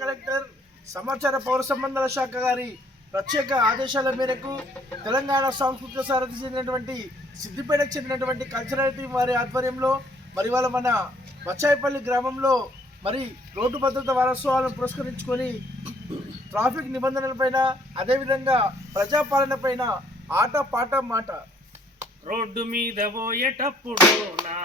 Collector సమాచార పౌర సంబంధాల శాఖ గారి ప్రత్యేక ఆదేశాల మేరకు తెలంగాణ సాంస్కృతిక సారథి చెందినటువంటి సిద్దిపేటకు చెందినటువంటి కల్చరల్ టీం వారి ఆధ్వర్యంలో మరి వాళ్ళ మన బచ్చాయిపల్లి గ్రామంలో మరి రోడ్డు భద్రత వారోత్సవాలను పురస్కరించుకొని ట్రాఫిక్ నిబంధనలపైన అదేవిధంగా ప్రజాపాలనపైన ఆట పాట మాట. రోడ్డు మీద పోయేటప్పుడు నా